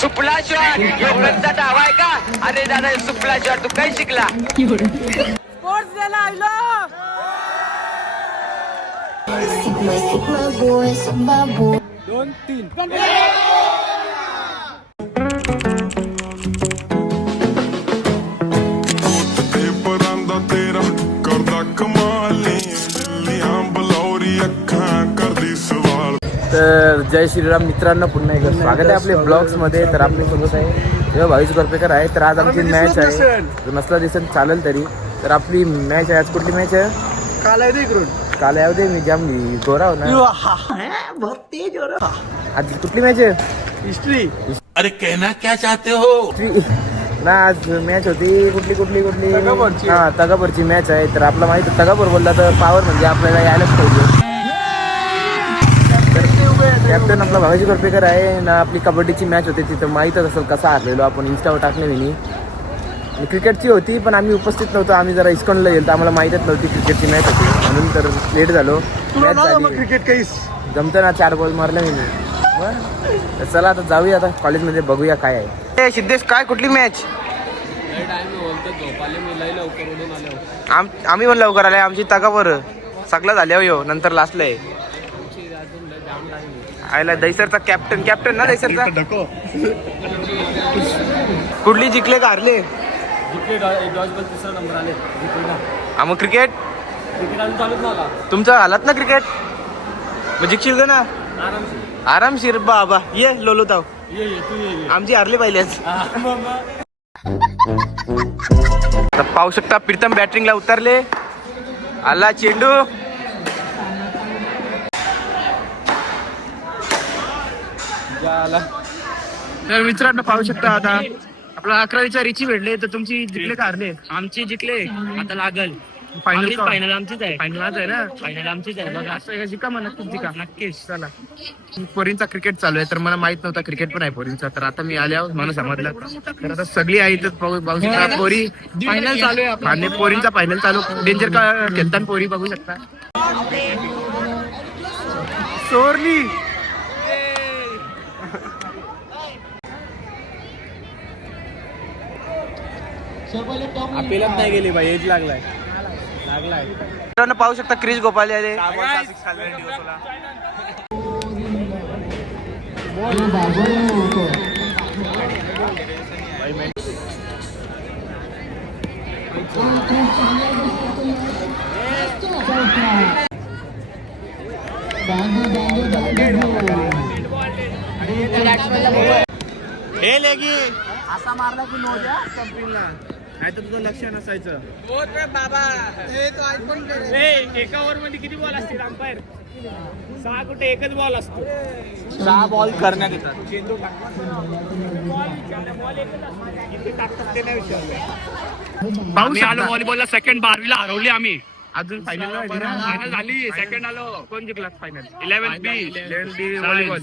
सुपला shot लोकांचा डाव आहे का? अरे दादा सुपला शॉट तू काही शिकला? Sigma, Sigma boy, Sigma boy. तर जय श्रीराम मित्रांनो पुन्हा एकदा स्वागत आहे आपल्या ब्लॉग्समध्ये. तर आपल्यासोबत आहे तेव्हा भावीस करपेकर आहे. तर आज आमची मॅच आहे. नसला. दिसन चालेल तरी. तर आपली मॅच आहे. आज कुठली मॅच आहे? काल याव दे मी जाम गोरा हो ना आज कुठली मॅच आहे? अरे कहना क्या चाहते हो? ना आज मॅच होती. कुठली कुठली कुठली? हा तगापूरची मॅच आहे. तर आपला माहिती आहे, तगापूर बोलला तर पावर म्हणजे आपल्याला यायलाच पाहिजे. कॅप्टन आपला भावाजी करपेकर आहे ना आपली कबड्डीची मॅच होती तिथं. माहीतच असेल कसा हरलेलो आपण इन्स्टावर टाकले मी आणि क्रिकेटची होती पण आम्ही उपस्थित नव्हतो. आम्ही जरा इस्कॉनला गेलो तर आम्हाला माहीतच नव्हती क्रिकेटची मॅच होती. म्हणून तर लेट झालो. मॅच क्रिकेट काहीच जमतं ना चार बॉल मारले मी. तर चला आता जाऊया आता. कॉलेजमध्ये बघूया काय आहे. सिद्धेश काय कुठली मॅच आम्ही पण लवकर आले आमची तगावर सगळं झाल्यावर यो. नंतर लास्टला आहे. आयला दैसरचा कॅप्टन कॅप्टन ना दैसरचा ढको कुठली जिंकले का हारले? हा मग क्रिकेट तुमचं हालत ना क्रिकेट मग जिंकशील का ना? आरामशीर. बाबा. ये लोलो ताव. आमची हारली पाहिलेच आता पाहू शकता प्रीतम बॅटरिंगला उतरले. आला चेंडू. तर मित्रांनो पाहू शकता आता आपला अकरावीच्या रिची भेटले तर तुमची जिंकले का हारले? आमची जिंकले. आता लागल. फायनल फायनल आमचीच आहे. फायनल आज आहे ना? फायनल आमचीच आहे. बघा असं? जिंका म्हणा नक्कीच जिंका नक्कीच. चला. पोरींचा क्रिकेट चालू आहे तर मला माहीत नव्हता क्रिकेट पण आहे पोरींचा. तर आता मी आल्यावर मला समजलं. तर आता सगळी आहे इथं पाहू पाहू शकता. पोरी फायनल चालू आहे आपला. आणि पोरींचा फायनल चालू. डेंजर का खेळताना पोरी बघू शकता. चोरली आपल्याला नाही गेली बाई एज लागलाय. लागलाय. मित्रांनो पाहू शकता क्रिश गोपाल आले हे लेगी. असा मारला की नो द्या कंपनीला नाही तर तुझं लक्ष नसायचं एका ओव्हरमध्ये किती बॉल असतील अंपायर? सहा कुठे एकच बॉल असतो. सहा बॉल करण्यात येतात. चेंडू आम्ही आलो व्हॉलीबॉलला सेकंड बारवीला हरवली आम्ही. अजून फायनल फायनल झाली. सेकंड आलो. कोण जिंकला final eleven B eleven B volleyball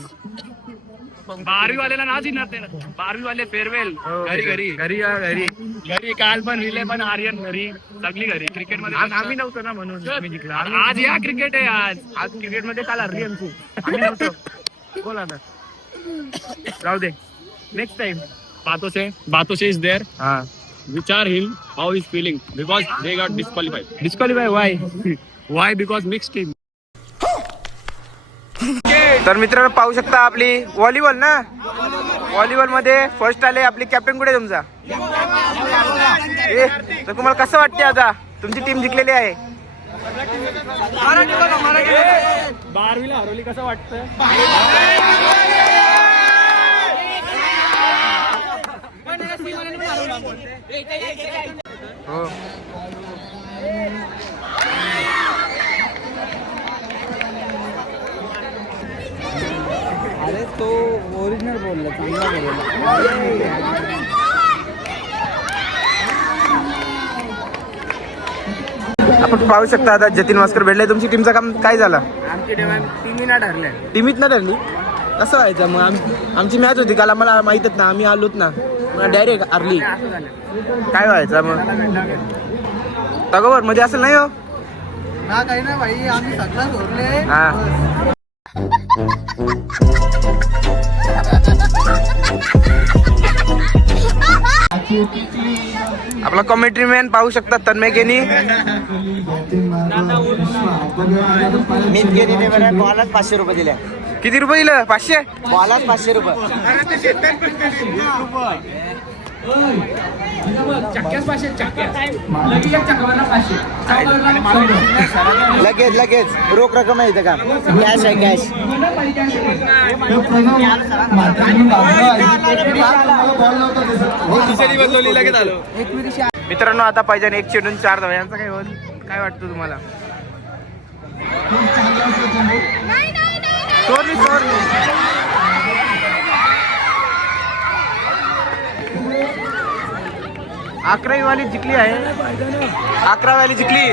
Barvi वाल्याला ना जिंकणार ते बारवी वाले फेअरवेल घरी घरी. घरी या घरी. घरी काल पण रिले पण आर्यन घरी. सगळी घरी. क्रिकेटमध्ये आज आम्ही नव्हतो ना म्हणून आम्ही जिंकलो. आज या क्रिकेट आहे आज. आज क्रिकेटमध्ये काल आम्ही नव्हतो. बोला ना. राहू दे. नेक्स्ट टाइम बातों से बातों से इज देयर हा. विचार him how is feeling because they got disqualified disqualify why why because mix team तर मित्रांनो पाहू शकता आपली व्हॉलीबॉल ना? व्हॉलीबॉलमध्ये फर्स्ट आले आपली कॅप्टन कुठे तुमचा? ए, तर तुम्हाला कसं वाटते आता? तुमची टीम जिंकलेली आहे. बारवीला हरवली कसं वाटतं हो अरे तो ओरिजिनल बोलला चांगला बोलला. आपण पाहू शकता आता जतीन मास्कर भेटले तुमची टीमचं काम काय झालं? आमची टीमी ना ठरल्या. टीमीत ना ठरली? कसं व्हायचं? मग आम- आमची मॅच होती. काल आम्हाला माहीतच ना आम्ही आलोच ना. डायरेक्ट हरली. झालं. काय व्हायचं मग? तगोबरमध्ये असं नाही हो? ना काही ना भाई आम्ही सगळं सोडले हा. आपला कॉमेंट्री मॅन पाहू शकतात तन्मय केनी कॉलच पाचशे रुपये दिल्या किती रुपये दिलं? पाचशे? कॉलच पाचशे रुपये. लगेच लगेच रोख रक्कम आहे इथं का? कॅश आहे कॅश मित्रांनो आता पाहिजे एक चेंडून चार धावा. यांचा काय होईल? काय वाटतं तुम्हाला? सोडली सोडली अकरावी वाली जिंकली आहे अकरा वाली जिंकली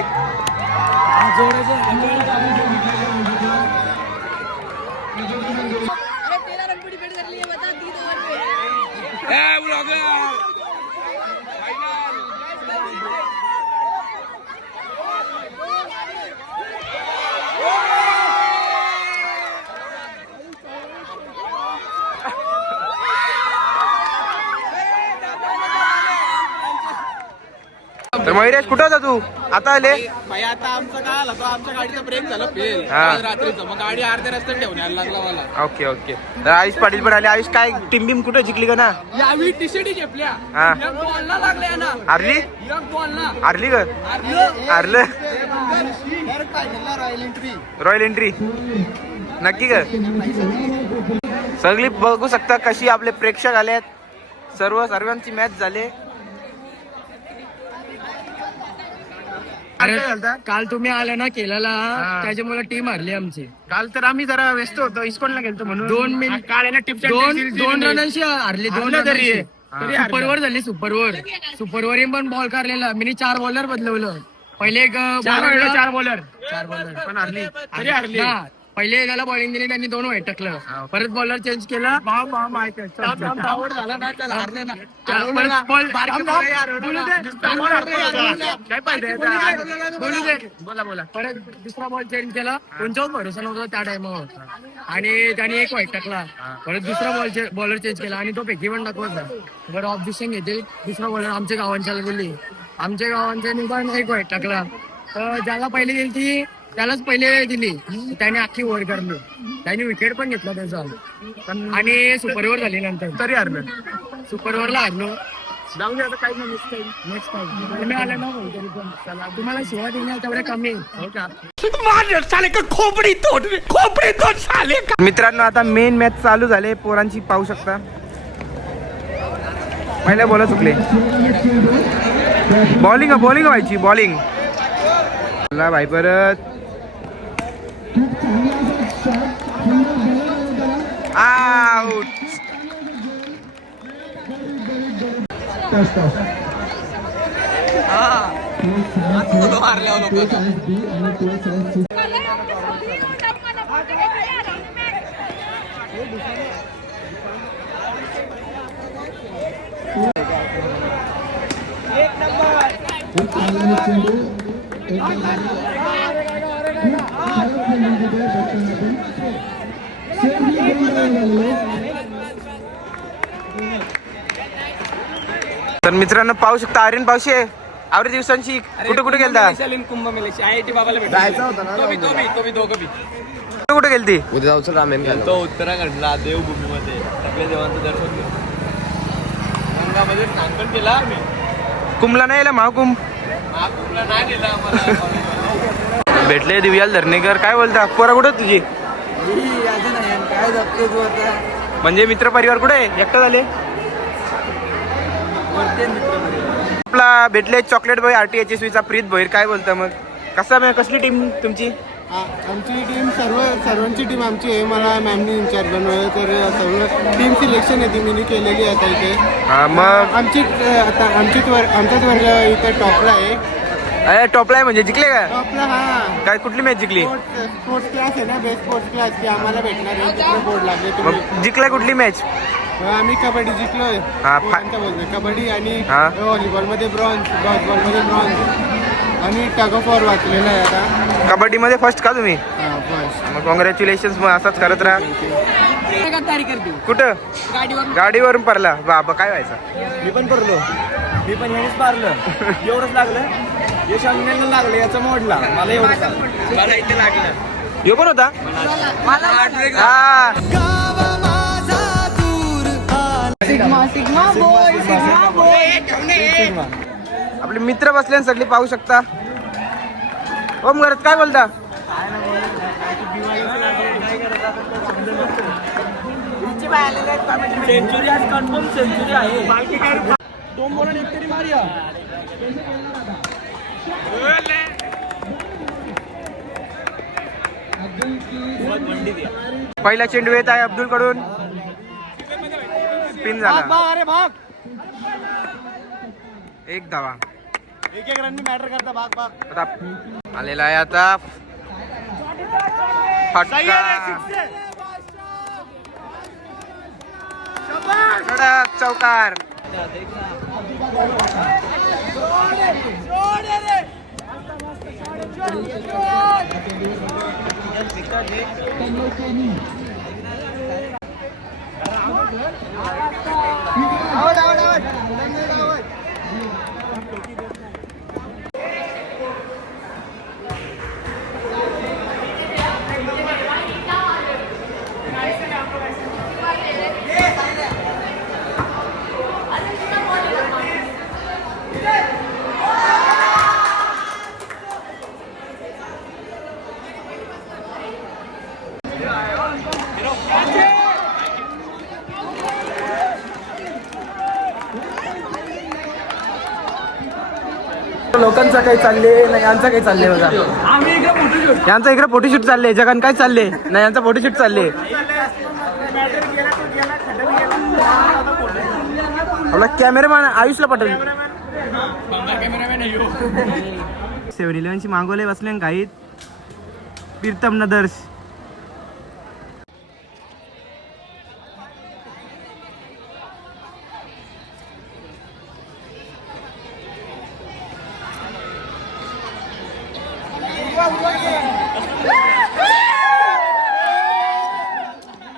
अरे तेरा रन पूरी पेट कर लिए बता तीन ओवर तर मयुरेश कुठं होता तू? आता आले? भाई आता आमचं काय आला? तो आमच्या गाडीचा ब्रेक झाला फेल हा. काल रात्रीचं. मग गाडी अर्ध्या रस्त्यात ठेवून यायला लागला मला. Okay okay. तर आयुष पाटील पण आले. आयुष काय टीम बिम कुठं जिंकली का ना? यावी टी शर्ट घेतल्या हा. एक बॉलला लागल्या ना हारली एक बॉलला हारली ग? हारलं रॉयल एंट्री रॉयल एंट्री नक्की ग. सगळी बघू शकता कशी आपले प्रेक्षक आलेत. सर्व सर्वांची मॅच झाले. अरे काल तुम्ही आले ना केलेला त्याच्यामुळे टीम हरली आमची. काल तर आम्ही जरा व्यस्त होतो इस्कॉनला गेलतो म्हणून. दोन मिनिट काल आहे ना टिप्स दोन दोन रनांशी हरली दोन हरलं तरी. तरी सुपरवर झाली सुपरवर सुपरवर पण बॉल काढलेला मी चार बॉलर बदलवलं. पहिले एक bowler चार बॉलर चार बॉलर पण हरली. तरी हरली. पहिले एकाला बॉलिंग दिली त्यांनी दोन वाईट टाकलं. परत बॉलर चेंज केला. परत ball- बोलू दे. काय पाहिजे बोलू दे. बोला बोला. परत दुसरा बॉल चेंज केला. कोणच्यावर भरोसा नव्हता त्या टाइमवर आणि त्याने एक वाईट टाकला. परत दुसरा बॉल बॉलर चेंज केला. आणि तो फेकी पण टाकवत बरं ऑब्जेक्शन घेतील. दुसरा बॉलर आमच्या गावांच्या गेली आमच्या गावांच्या पण एक वाईट टाकला. तर ज्याला पहिले गेली ती त्यालाच पहिले दिली. त्याने अख्खी ओव्हर करली त्याने विकेट पण घेतला त्याचा. आणि सुपर ओव्हर झाली नंतर. तरी हरलो. सुपर ओव्हरला हरलो. जाऊ दे आता काही नाही नेक्स्ट टाइम नेक्स्ट टाइम तुम्ही आले ना भाऊ तरी पण. चला तुम्हाला सेवा देण्या कमी आहे. हो का? मित्रांनो आता मेन मॅच चालू झाले. पोरांची पाहू शकता. पहिल्या बॉल चुकले. बॉलिंग बॉलिंग व्हायची बॉलिंग भाई परत. Out. Tos. Ah. Aku keluar ya untuk तर मित्रांनो पाहू शकता आर्यन पावशे आवरे दिवसांची कुठे कुठे गेलता? कुंभमेल्याची आय आय टी बाबाला भेटायचं होतं ना तो बी तो बी तो बी दोघं बी. कुठे कुठे गेलती? तो उत्तराखंडला देवभूमीमध्ये. आपल्या देवांचं दर्शन घेऊ गंगामध्ये स्नान पण केला आम्ही. कुंभला नाही यायला महाकुंभ? महाकुंभला नाही गेला आम्हाला. भेटले दिव्याल धरणेकर. काय बोलता? पोरा कुठं तुझी? काय जगतो तू आता? म्हणजे मित्र परिवार कुठे? एकटं झाले? आपला भेटले chocolate boy R T H S चा प्रीत भोईर. काय बोलता मग? कसा मॅ- कसली टीम तुमची? आमची टीम सर्व सर्वांची टीम आमची आहे. मला मॅमनी इन्चार्ज बनवलं तर सर्व टीम सिलेक्शन आहे ती मी केलेली आहे आता इथे. हा, मग? आमची आमचीच वर आमचाच वर्ग इथे टॉपला आहे. अरे टॉपला आहे म्हणजे जिंकले का टॉपला हा. काय कुठली मॅच जिंकली? स्पोर्ट्स स्पोर्ट्स क्लास आहे ना बेस्ट स्पोर्ट्स क्लास ती आम्हाला भेटणार आहे. तिकडे बोर्ड लागले तुम्ही? मग जिंकला कुठली मॅच आम्ही कबड्डी जिंकलोय. हा, फा- बोलतोय कबड्डी आणि हा. व्हॉलीबॉलमध्ये ब्रॉन्झमध्ये ब्रॉन्झ आणि टग ऑफ वॉर वाचलेला आहे आता. कबड्डी मध्ये फर्स्ट का तुम्ही? हा बस मग कॉंग्रॅच्युलेशन मग असंच करत राहा. कुठं? गाडीवरून पडला. बाबा काय व्हायचं? मी पण पडलो. मी पण ह्यानेच मारलं. एवढंच लागलं. यश अंगण्याला लागलं याचा मोडला. मला एवढं मला इथे लागलं. यो कोण होता? हा. Sigma sigma boy sigma boy आपले मित्र बसले सगळे पाहू शकता. ओम घरात काय बोलता? सेंचुरी आज कन्फर्म सेंचुरी आहे. पहिला चेंडू येत आहे अब्दुलकडून स्पिन झाला अरे भाग. एक धावा. एक एक रन मॅटर करता भाग भाग. आता आलेला आहे आता. फटका. कडक चौकार लोकांचा काही चालले नाही यांचा काही चालले बघा. यांचा इकडे फोटोशूट चालले जगन काय चालले? नाही यांचा फोटोशूट चालले. आपला कॅमेरामॅन आयुषला पाठवले सेव्हन इलेव्हनची मागवले बसले काही. प्रीतम नदर्श